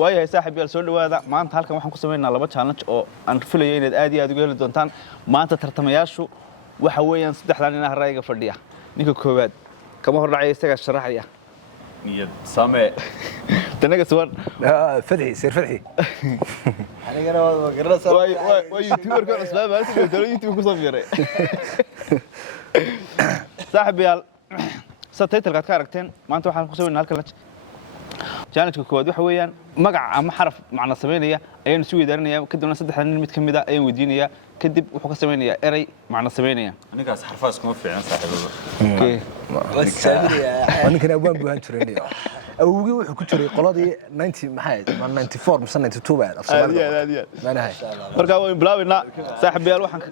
waayahay saaxiib yaal soo dhawaada maanta halkan waxaan ku sameynaa laba challenge oo aan filayo inaad aad iyo aad uga heli doontaan maanta tartamayaashu waxa weeyaan saddexdan ina harayga fadhiya ninka koowaad kama hor dhacay isaga sharaxaya niyad same tanaga suwan fadhi sir fadhi anigana waa garana waa youtuber ka cusbaa baa sidoo youtube ku soo fiiray saaxiib yaal sataytalka ka aragteen maanta waxaan ku sameynaa halkan challenge-ka koowaad waxa weeyaan magac ama xaraf macna sameynaya ayaan si weydaarinaya kadibna saddexdan nin mid kamid ah ayaan weydiinaya kadib wuxuu ka sameynayaa eray macna sameynaya anigaas xarfaas kuma fiican saaxiibada okay ninkana waan buuhan jiray awgii wuxuu ku jiray qoladii 90 maxay 94 mise 92 baa aad maanahay marka waan bilaabinaa saaxiib yaal waxaan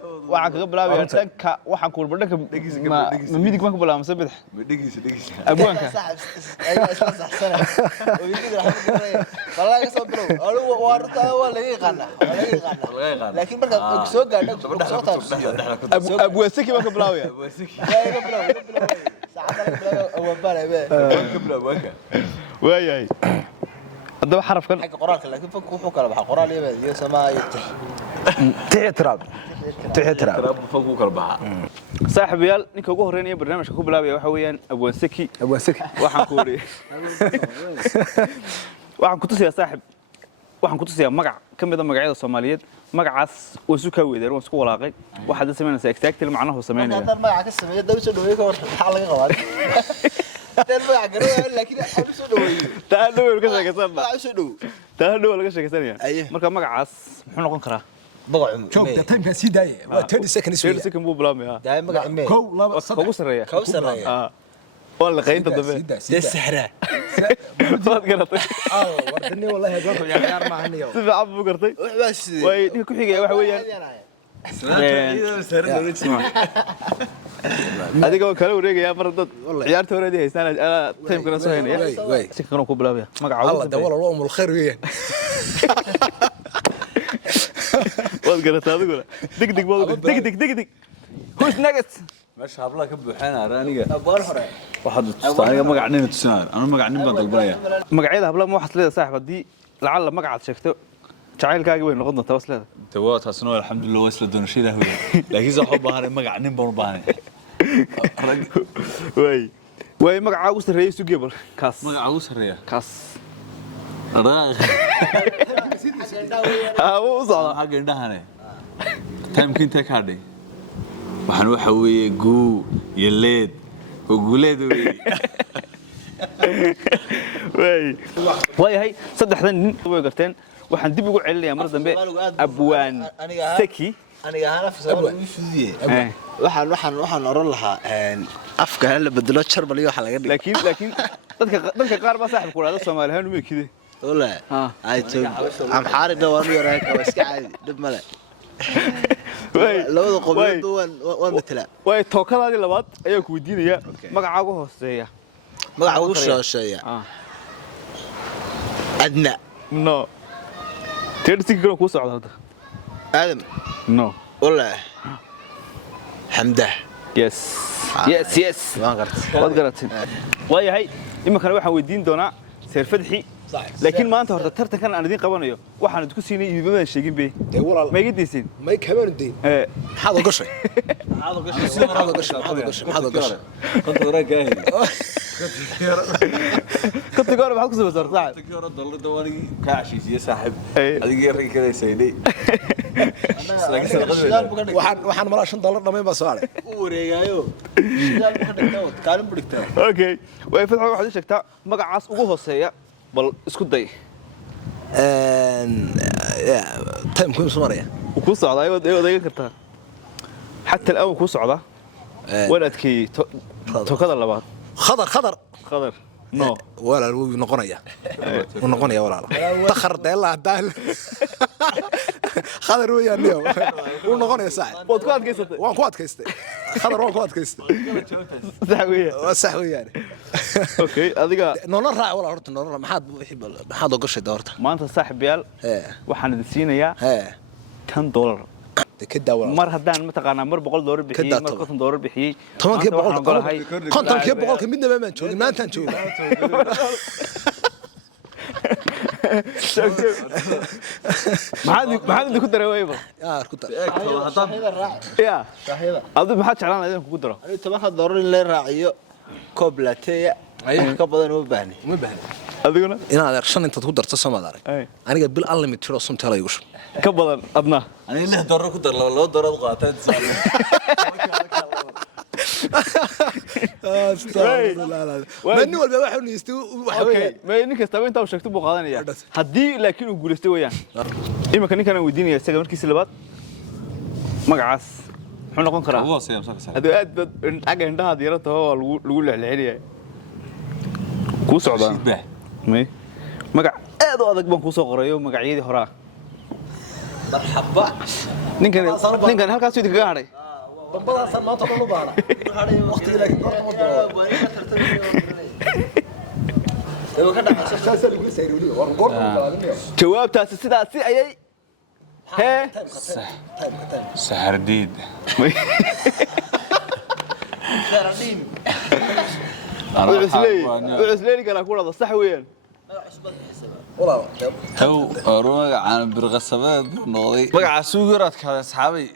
kaga bilaabayaa dhanka waxaan ku warbadhanka midig ma ka bilaabmay bidix dhegeysa abwaanka ayaa isla saxsanay oo yidhi wallahi ka soo bilow waa runtaa waa laga yaqaan laakiin marka soo gaadho soo taabsiyo abwaasaki ma ka bilaabaya ka bilow saacada awaan baa waayahay haddaba xarafkan xagga qoraalka laakiin fog wuxuu kala baxaa qoraal iyo samaa iyo tixtiraab fagu kala baxa saaxiib yaal ninka ugu horeynaya barnaamijka ku bilaabaya waxa weeyaan abwaansaki waxaan ku wariyay waxaan ku tusiyaa saaxiib waxaan ku tusiyaa magac kamid ah magacyada Soomaaliyeed magacaas oo isu ka weedeer oo isku walaaqay waxaad sameynaysaa exactly macnaha uu sameeynaya hadda magaca ka sameeyo dawladda soo dhaweey ka hor waxa laga qabaa teen magaca garow laakiin aad soo dhaweey taa dhaw laga sheekaysan magaca soo dhaw taa dhaw laga sheekaysanaya marka magacaas muxuu noqon karaa magacu joogta time sii daayay waa 30 seconds 30 seconds buu bilaabmaya daay magaca mee kow laba ugu sareeya والله قينت الضبع ده السحرة صاد قرطي وردني والله هذول يا عيار ما هني سبع عبو قرطي بس وي نيكو خيغا waxa weeyaan adiga oo kala wareegaya mar dad ciyaarta horeedii haystaan time kana soo haynaya si kan ku bilaabaya magaca Allah dawal loo umul khayr weeyaan wad garata adiguna dig hoos nagad meesha habla ka buuxana aniga abaan hore waxaad aniga magac nin tusaan anu magac nin baan dalbanaya magacyada habla ma waxaad leedahay saaxiib hadii lacala magacaad sheegto jacaylkaaga way noqon doontaa wasleeda tawaad taasna alxamdulillah wasla doonashada huwa laakiin soo baahan magac nin baan u baahan way magaca ugu sareeyay sugeebal kaas magaca ugu sareeya kaas raaq uu soo xagga indhahane time kinta ka dhig waxaan waxa weeye guu yeleed oo guuleed way saddexdan nin way garteen waxaan dib ugu celinayaa mar dambe abwaan saki aniga ahaan afsoo ugu fudiye waxaan oran lahaa afka la bedelo charbal iyo waxa laga dhigay laakiin dadka qaar ba saaxiib ku raada Soomaaliyeed uma kide wala ay too am xaarida waan yaraa ka iska caadi dib male labada qodob waan matala way tookadaadii labaad ayaa ku weydiinaya magaca ugu hooseeya magaca ugu shaqeeya adna no tirtiga ku socda hada adam no wala hamda yes waan gartay waayahay imankana waxaan weydiin doonaa seer fadxi laakiin maanta horta tartankan aan idin qabanayo waxaan idinku siinay iimadan sheegin bay ma iga diisin ما كمان دين هذا قشي هذا قشي كنت وراك جاهل كنت قارب حق سبب صار صاحب تكيورا دولار دواني كعشيس يا صاحب هذيك يرك كذا سيدي waxaan malaa $5 dhamay ba soo aray u wareegayo shidaal ku dhigtaa kaalin budhigtaa okay way fadxo waxaad sheegtaa magacaas ugu hooseeya bal isku day time kun Soomaaliya ku socdaa ay wadaga kartaa حتى الآن ku socda waladkii tokada labaad khadar no wala uu noqonaya wala takhar deela daal khadar weeyaan niyo uu noqonaya sax bood ku adkaysatay waan ku adkaystay khadar waan ku adkaystay sax weeyaan okay adiga noona raac wala horta noona maxaad ogashay doorta maanta saaxiibayaal waxaan idin siinayaa $10 mar haddaan mataqaanaa mar $100 bixiyay mar $50 bixiyay tobankii $100 midna ma joogin maantaan joogin maxaad idinku daray wayba yaa ku tar shaahida raac ya shaahida adu maxaad jeclaan lahayd in kugu daro aniga tobanka doolar in la raaciyo koob lateeya ka badan uma baahni adiguna inaad er shan intaad ku darto samaad arag aniga bil unlimited oo somtala igu shub ka badan adna aniga lix doorar ku dar laba doorar qaataan mani walba waxa uu niistay waxa weeyaan ma nin kasta inta uu sheegto buu qaadanaya haddii laakiin uu guuleystay weeyaan imika ninkan aan weydiinaya isaga markiisa labaad magacaas muxuu noqon karaa adoo aad bad xagga indhahaad yara taho waa lagu lexleexinaya kuu socdaa may magac aad u adag baan kuu soo qorayo magacyadii horaa marxaba ninkan halkaas idin kaga hadhay bambadaas maanta dhan u baana waqti laakiin qorta ma daro eeyo ka dhacay shaashada lagu sayruuliyo war qorta ma qaadanayo jawaabtaasi sidaasi ayay hee sahardiid وعسلين كان أقول هذا صح وين والله هو روما عن برغسبات نوضي مقع سوغرات كذا أصحابي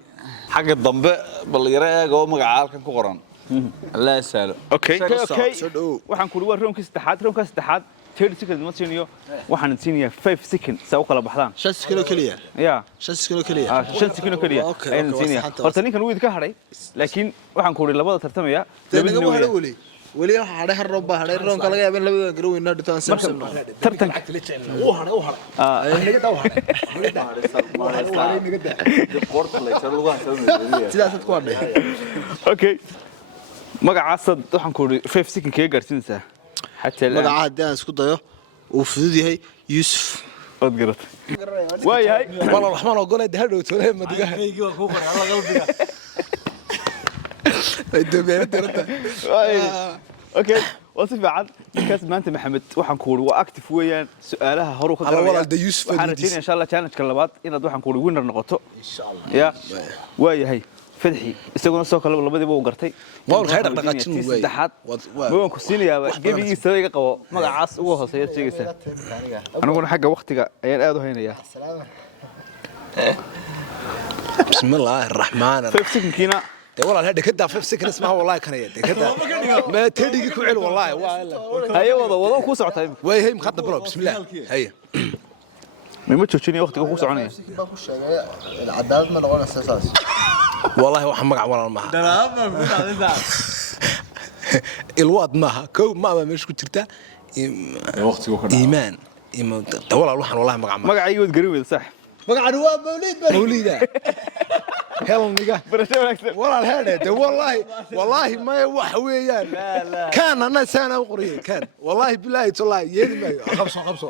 حق الضنبة بالغراء جو مقع كان كقرن الله يسهل اوكي waxaan ku ruwa roomka saddexaad 30 seconds ma siinayo waxaan siinayaa 5 seconds saa u kala baxdaan 5 seconds kaliya ya 5 seconds kaliya 5 seconds kaliya ayaan siinayaa horta ninkan wuu idinka hadhay laakiin waxaan ku labada tartamaya labadii wali waxa hadhay har roob hadhay roonka laga yaabin labada garoowina dhitaan samson tartan uu hadhay naga daw hadhay sidaas ku hadhay okay magacaas waxaan ku 5 seconds ka gaarsiinaysaa حتى الآن magaca hadaan isku dayo uu fudud yahay Yusuf od garat way hay wala raxmaan oo golay hadhow toolay ma diga كيجي ku qoran alla qalbiga ay doobeen darata okay وصف عاد كاس maanta maxamed waxaan ku waa active weeyaan su'aalaha horu ka galay walaal Yusuf waxaan rajaynayaa insha Allah challenge ka labaad inaad waxaan ku winner noqoto insha Allah ya way yahay fadxi isaguna soo kala labadiiba uu gartay maal khayr dhaqaajin way waan ku siinayaa gebigiisa iga qabo magacaas ugu hooseeya sheegaysa aniguna xagga waqtiga ayaan aad u haynayaa bismillaahir rahmaanir rahiim 5 seconds-kiina de walaal hadda ka daa 5 seconds ma wallahi kanaya de ka daa ma tadigi ku cel wallahi waa ayo wada ku socotay way hay maxad baro bismillaah hay ma joojinay waqtiga ku soconaya baan ku sheegay cadaalad ma noqonaysa saas والله waxaan magac walaal ma daraama ku dhacday ilwaad maaha kow ma meesh ku jirta waqtigu ka iimaan walaal waxaan wallahi magacaygu garin weyd sax magacani waa mawlida helniga barasho wanaagsan walaal heede wallahi ma wax weeyaan kan ana sana u qoriyay kan wallahi billahi tallahi yeedi maayo qabso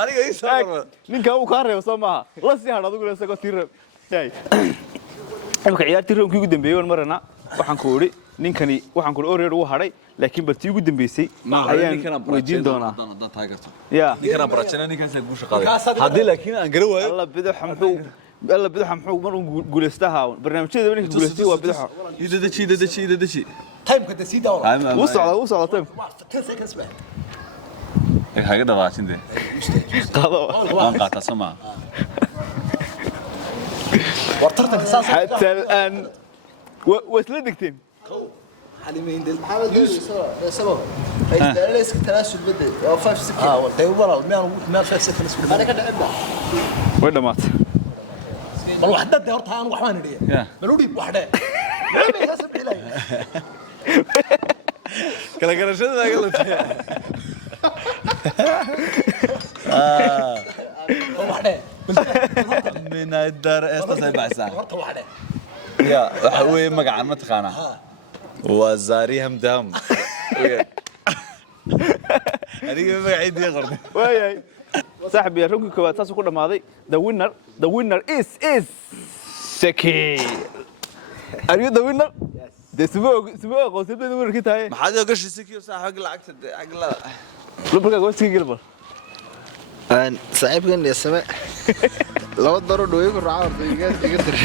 aniga isoo ninka uu ka reebo Soomaa la si hadh adigu isagoo tiirab yaay imka ciyaartii roomkii ugu dambeeyay marna waxaan ku ori ninkani waxaan ku oreer uu hadhay laakiin bartii ugu dambeysay ayaan weydiin doonaa ya ninkana barachana ninkaas ku shaqaday hadii laakiin aan garan waayo alla bidaxa muxuu mar guuleystaha barnaamijyada ninka guuleystay waa bidaxa idadaji time ka dasida walaal u socda time 10 seconds ba ay haga dhawaasinde qado waan qaata sama wartartan saas حتى الآن وسلدكتين حليمين دل محمد يوسف سبب هي ليس تناسب بدل او 5 seconds طيب والله ما 5 seconds انا كده ابدا وين مات bal waxda de horta aan waxbaan idhiya baludi waxda ma ka sabri ilaa kala garashada laga lutay waxda من الدار استصاي بعسا horta waxda يا waxa weey magacan ma taqaana waa zaariham dam aniga magaciidii qorday waayay saaxibi runki koowaad taas ku dhamaaday the winner is Seki are you the winner yes ismo qoosibada winner tahay maxaad oo gashay Seki saaxiib lacagta agla lubrka goostii gilba aan saaxiibkan iyo same laba daro dhooyo ku raaco iga dir